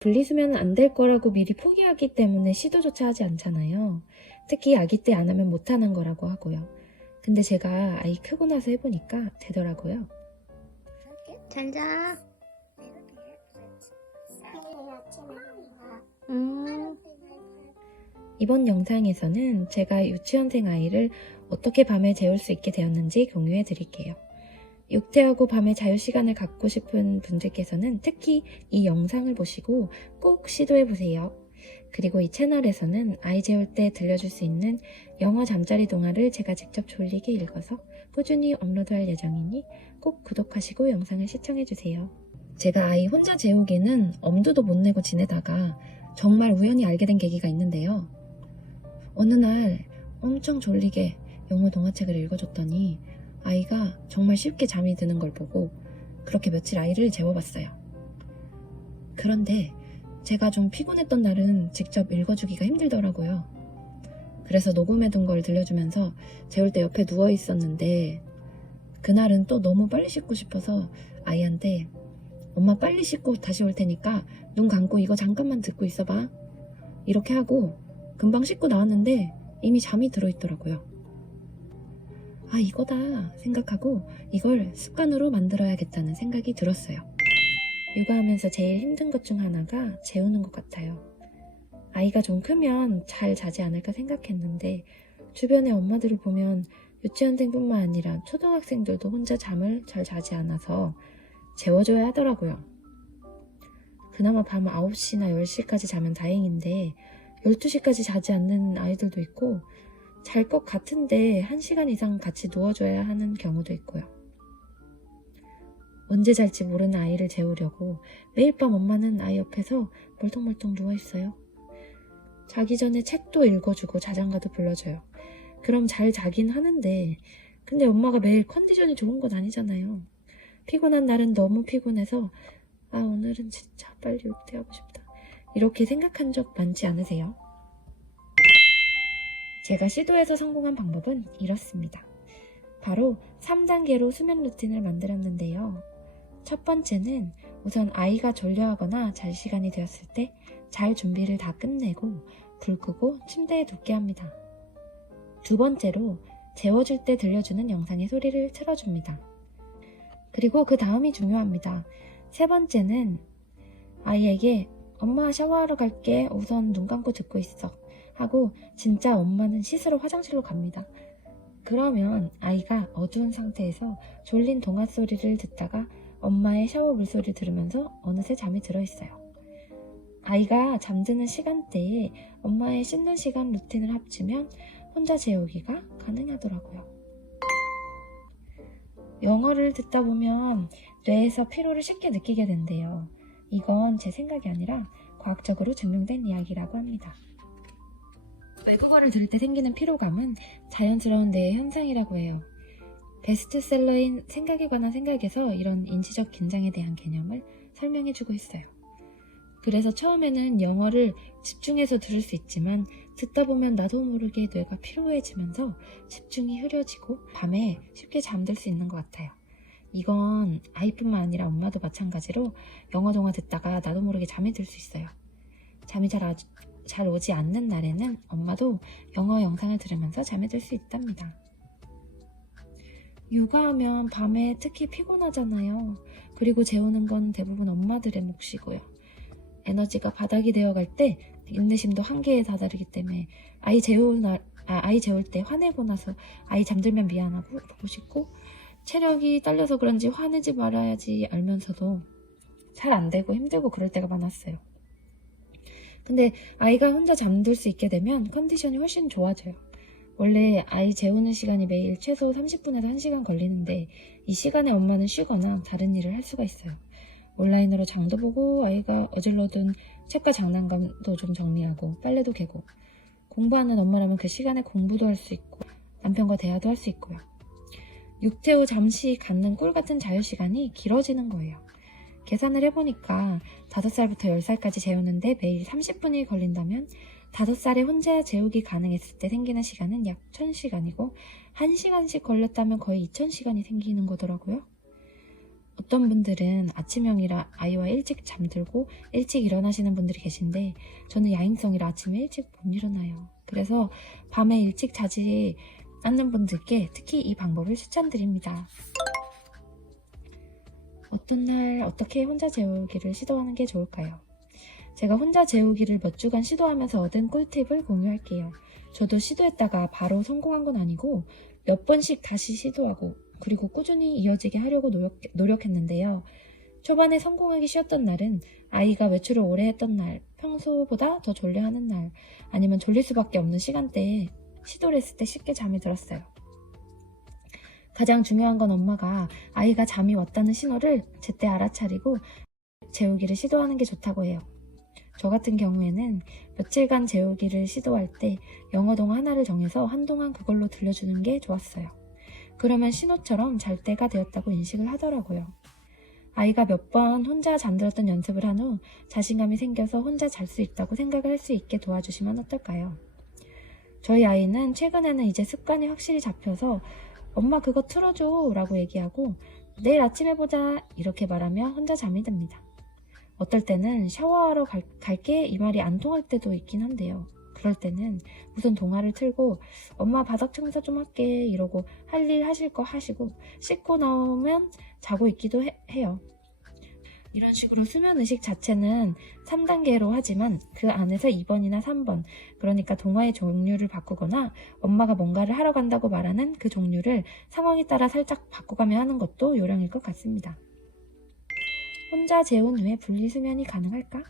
분리수면은 안 될 거라고 미리 포기하기 때문에 시도조차 하지 않잖아요. 특히 아기 때 안 하면 못하는 거라고 하고요. 근데 제가 아이 크고 나서 해보니까 되더라고요. 잘 자. 이번 영상에서는 제가 유치원생 아이를 어떻게 밤에 재울 수 있게 되었는지 공유해 드릴게요. 육퇴하고 밤에 자유시간을 갖고 싶은 분들께서는 특히 이 영상을 보시고 꼭 시도해 보세요. 그리고 이 채널에서는 아이 재울 때 들려줄 수 있는 영어 잠자리 동화를 제가 직접 졸리게 읽어서 꾸준히 업로드할 예정이니 꼭 구독하시고 영상을 시청해 주세요. 제가 아이 혼자 재우기는 엄두도 못 내고 지내다가 정말 우연히 알게 된 계기가 있는데요. 어느 날 엄청 졸리게 영어 동화책을 읽어줬더니 아이가 정말 쉽게 잠이 드는 걸 보고 그렇게 며칠 아이를 재워봤어요. 그런데 제가 좀 피곤했던 날은 직접 읽어주기가 힘들더라고요. 그래서 녹음해둔 걸 들려주면서 재울 때 옆에 누워 있었는데 그날은 또 너무 빨리 씻고 싶어서 아이한테 엄마 빨리 씻고 다시 올 테니까 눈 감고 이거 잠깐만 듣고 있어봐. 이렇게 하고 금방 씻고 나왔는데 이미 잠이 들어있더라고요. 아, 이거다 생각하고 이걸 습관으로 만들어야겠다는 생각이 들었어요. 육아하면서 제일 힘든 것 중 하나가 재우는 것 같아요. 아이가 좀 크면 잘 자지 않을까 생각했는데 주변의 엄마들을 보면 유치원생뿐만 아니라 초등학생들도 혼자 잠을 잘 자지 않아서 재워줘야 하더라고요. 그나마 밤 9시나 10시까지 자면 다행인데 12시까지 자지 않는 아이들도 있고 잘 것 같은데 1시간 이상 같이 누워줘야 하는 경우도 있고요. 언제 잘지 모르는 아이를 재우려고 매일 밤 엄마는 아이 옆에서 멀뚱멀뚱 누워있어요. 자기 전에 책도 읽어주고 자장가도 불러줘요. 그럼 잘 자긴 하는데 근데 엄마가 매일 컨디션이 좋은 건 아니잖아요. 피곤한 날은 너무 피곤해서 아, 오늘은 진짜 빨리 육퇴하고 싶다 이렇게 생각한 적 많지 않으세요? 제가 시도해서 성공한 방법은 이렇습니다. 바로 3단계로 수면 루틴을 만들었는데요. 첫 번째는 우선 아이가 졸려하거나 잘 시간이 되었을 때 잘 준비를 다 끝내고 불 끄고 침대에 눕게 합니다. 두 번째로 재워줄 때 들려주는 영상의 소리를 틀어줍니다. 그리고 그 다음이 중요합니다. 세 번째는 아이에게 엄마 샤워하러 갈게 우선 눈 감고 듣고 있어 하고 진짜 엄마는 씻으러 화장실로 갑니다. 그러면 아이가 어두운 상태에서 졸린 동화 소리를 듣다가 엄마의 샤워 물소리를 들으면서 어느새 잠이 들어있어요. 아이가 잠드는 시간대에 엄마의 씻는 시간 루틴을 합치면 혼자 재우기가 가능하더라고요. 영어를 듣다 보면 뇌에서 피로를 쉽게 느끼게 된대요. 이건 제 생각이 아니라 과학적으로 증명된 이야기라고 합니다. 외국어를 들을 때 생기는 피로감은 자연스러운 뇌의 현상이라고 해요. 베스트셀러인 생각에 관한 생각에서 이런 인지적 긴장에 대한 개념을 설명해주고 있어요. 그래서 처음에는 영어를 집중해서 들을 수 있지만 듣다 보면 나도 모르게 뇌가 피로해지면서 집중이 흐려지고 밤에 쉽게 잠들 수 있는 것 같아요. 이건 아이뿐만 아니라 엄마도 마찬가지로 영어 동화 듣다가 나도 모르게 잠이 들 수 있어요. 잠이 잘 오지 않는 날에는 엄마도 영어 영상을 들으면서 잠에 들 수 있답니다. 육아하면 밤에 특히 피곤하잖아요. 그리고 재우는 건 대부분 엄마들의 몫이고요. 에너지가 바닥이 되어갈 때 인내심도 한계에 다다르기 때문에 아이 재울 때 화내고 나서 아이 잠들면 미안하고 보고 싶고 체력이 딸려서 그런지 화내지 말아야지 알면서도 잘 안 되고 힘들고 그럴 때가 많았어요. 근데 아이가 혼자 잠들 수 있게 되면 컨디션이 훨씬 좋아져요. 원래 아이 재우는 시간이 매일 최소 30분에서 1시간 걸리는데 이 시간에 엄마는 쉬거나 다른 일을 할 수가 있어요. 온라인으로 장도 보고 아이가 어질러둔 책과 장난감도 좀 정리하고 빨래도 개고 공부하는 엄마라면 그 시간에 공부도 할 수 있고 남편과 대화도 할 수 있고요. 육퇴 후 잠시 갖는 꿀같은 자유시간이 길어지는 거예요. 계산을 해보니까 5살부터 10살까지 재우는데 매일 30분이 걸린다면 5살에 혼자 재우기 가능했을 때 생기는 시간은 약 1000시간이고 1시간씩 걸렸다면 거의 2000시간이 생기는 거더라고요. 어떤 분들은 아침형이라 아이와 일찍 잠들고 일찍 일어나시는 분들이 계신데 저는 야행성이라 아침에 일찍 못 일어나요. 그래서 밤에 일찍 자지 않는 분들께 특히 이 방법을 추천드립니다. 어떤 날 어떻게 혼자 재우기를 시도하는 게 좋을까요? 제가 혼자 재우기를 몇 주간 시도하면서 얻은 꿀팁을 공유할게요. 저도 시도했다가 바로 성공한 건 아니고 몇 번씩 다시 시도하고 그리고 꾸준히 이어지게 하려고 노력했는데요. 초반에 성공하기 쉬웠던 날은 아이가 외출을 오래 했던 날, 평소보다 더 졸려하는 날, 아니면 졸릴 수밖에 없는 시간대에 시도를 했을 때 쉽게 잠이 들었어요. 가장 중요한 건 엄마가 아이가 잠이 왔다는 신호를 제때 알아차리고 재우기를 시도하는 게 좋다고 해요. 저 같은 경우에는 며칠간 재우기를 시도할 때 영어 동화 하나를 정해서 한동안 그걸로 들려주는 게 좋았어요. 그러면 신호처럼 잘 때가 되었다고 인식을 하더라고요. 아이가 몇 번 혼자 잠들었던 연습을 한 후 자신감이 생겨서 혼자 잘 수 있다고 생각을 할 수 있게 도와주시면 어떨까요? 저희 아이는 최근에는 이제 습관이 확실히 잡혀서 엄마 그거 틀어줘 라고 얘기하고 내일 아침에 보자 이렇게 말하며 혼자 잠이 듭니다. 어떨 때는 샤워하러 갈게 이 말이 안 통할 때도 있긴 한데요. 그럴 때는 우선 동화를 틀고 엄마 바닥 청소 좀 할게 이러고 할 일 하실 거 하시고 씻고 나오면 자고 있기도 해요. 이런 식으로 수면 의식 자체는 3단계로 하지만 그 안에서 2번이나 3번 그러니까 동화의 종류를 바꾸거나 엄마가 뭔가를 하러 간다고 말하는 그 종류를 상황에 따라 살짝 바꿔가며 하는 것도 요령일 것 같습니다. 혼자 재운 후에 분리수면이 가능할까?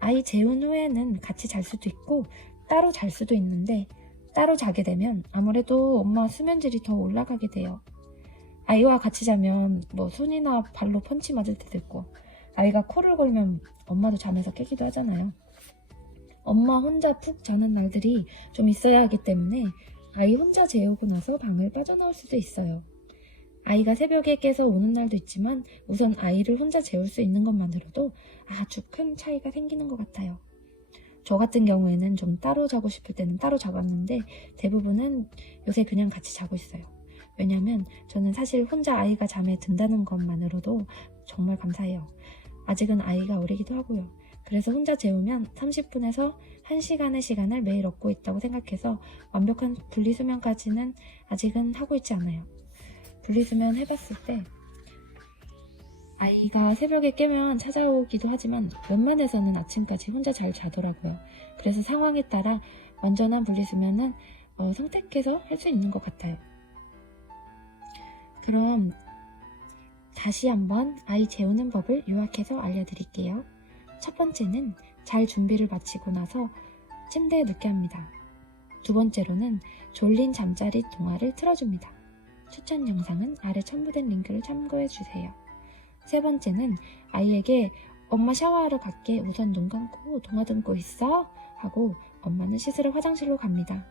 아이 재운 후에는 같이 잘 수도 있고 따로 잘 수도 있는데 따로 자게 되면 아무래도 엄마 수면질이 더 올라가게 돼요. 아이와 같이 자면 손이나 발로 펀치 맞을 때도 있고 아이가 코를 골면 엄마도 잠에서 깨기도 하잖아요. 엄마 혼자 푹 자는 날들이 좀 있어야 하기 때문에 아이 혼자 재우고 나서 방을 빠져나올 수도 있어요. 아이가 새벽에 깨서 오는 날도 있지만 우선 아이를 혼자 재울 수 있는 것만으로도 아주 큰 차이가 생기는 것 같아요. 저 같은 경우에는 좀 따로 자고 싶을 때는 따로 자봤는데 대부분은 요새 그냥 같이 자고 있어요. 왜냐면 저는 사실 혼자 아이가 잠에 든다는 것만으로도 정말 감사해요. 아직은 아이가 어리기도 하고요. 그래서 혼자 재우면 30분에서 1시간의 시간을 매일 얻고 있다고 생각해서 완벽한 분리수면까지는 아직은 하고 있지 않아요. 분리수면 해봤을 때 아이가 새벽에 깨면 찾아오기도 하지만 웬만해서는 아침까지 혼자 잘 자더라고요. 그래서 상황에 따라 완전한 분리수면은 선택해서 할 수 있는 것 같아요. 그럼 다시 한번 아이 재우는 법을 요약해서 알려드릴게요. 첫 번째는 잘 준비를 마치고 나서 침대에 눕게 합니다. 두 번째로는 졸린 잠자리 동화를 틀어줍니다. 추천 영상은 아래 첨부된 링크를 참고해주세요. 세 번째는 아이에게 엄마 샤워하러 갈게 우선 눈 감고 동화 듣고 있어 하고 엄마는 씻으러 화장실로 갑니다.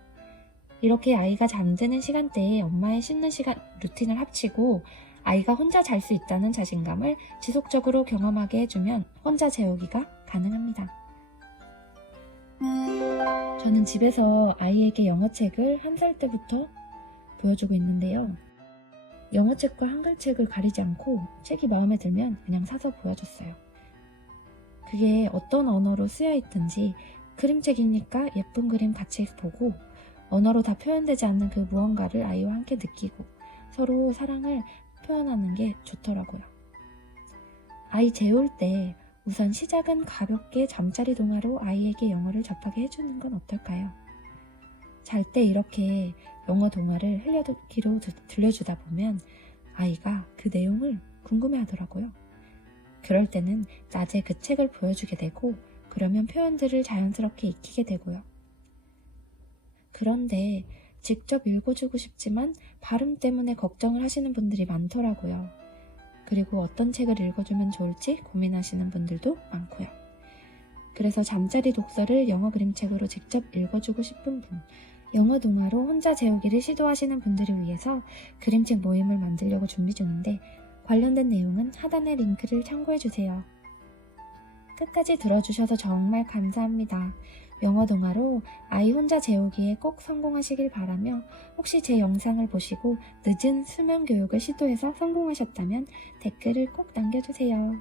이렇게 아이가 잠드는 시간대에 엄마의 씻는 시간 루틴을 합치고 아이가 혼자 잘 수 있다는 자신감을 지속적으로 경험하게 해주면 혼자 재우기가 가능합니다. 저는 집에서 아이에게 영어책을 1살 때부터 보여주고 있는데요. 영어책과 한글책을 가리지 않고 책이 마음에 들면 그냥 사서 보여줬어요. 그게 어떤 언어로 쓰여 있든지 그림책이니까 예쁜 그림 같이 보고 언어로 다 표현되지 않는 그 무언가를 아이와 함께 느끼고 서로 사랑을 표현하는 게 좋더라고요. 아이 재울 때 우선 시작은 가볍게 잠자리 동화로 아이에게 영어를 접하게 해주는 건 어떨까요? 잘 때 이렇게 영어 동화를 흘려듣기로 들려주다 보면 아이가 그 내용을 궁금해하더라고요. 그럴 때는 낮에 그 책을 보여주게 되고 그러면 표현들을 자연스럽게 익히게 되고요. 그런데 직접 읽어주고 싶지만 발음 때문에 걱정을 하시는 분들이 많더라고요. 그리고 어떤 책을 읽어주면 좋을지 고민하시는 분들도 많고요. 그래서 잠자리 독서를 영어 그림책으로 직접 읽어주고 싶은 분, 영어 동화로 혼자 재우기를 시도하시는 분들을 위해서 그림책 모임을 만들려고 준비 중인데 관련된 내용은 하단의 링크를 참고해주세요. 끝까지 들어주셔서 정말 감사합니다. 영어 동화로 아이 혼자 재우기에 꼭 성공하시길 바라며 혹시 제 영상을 보시고 늦은 수면 교육을 시도해서 성공하셨다면 댓글을 꼭 남겨주세요.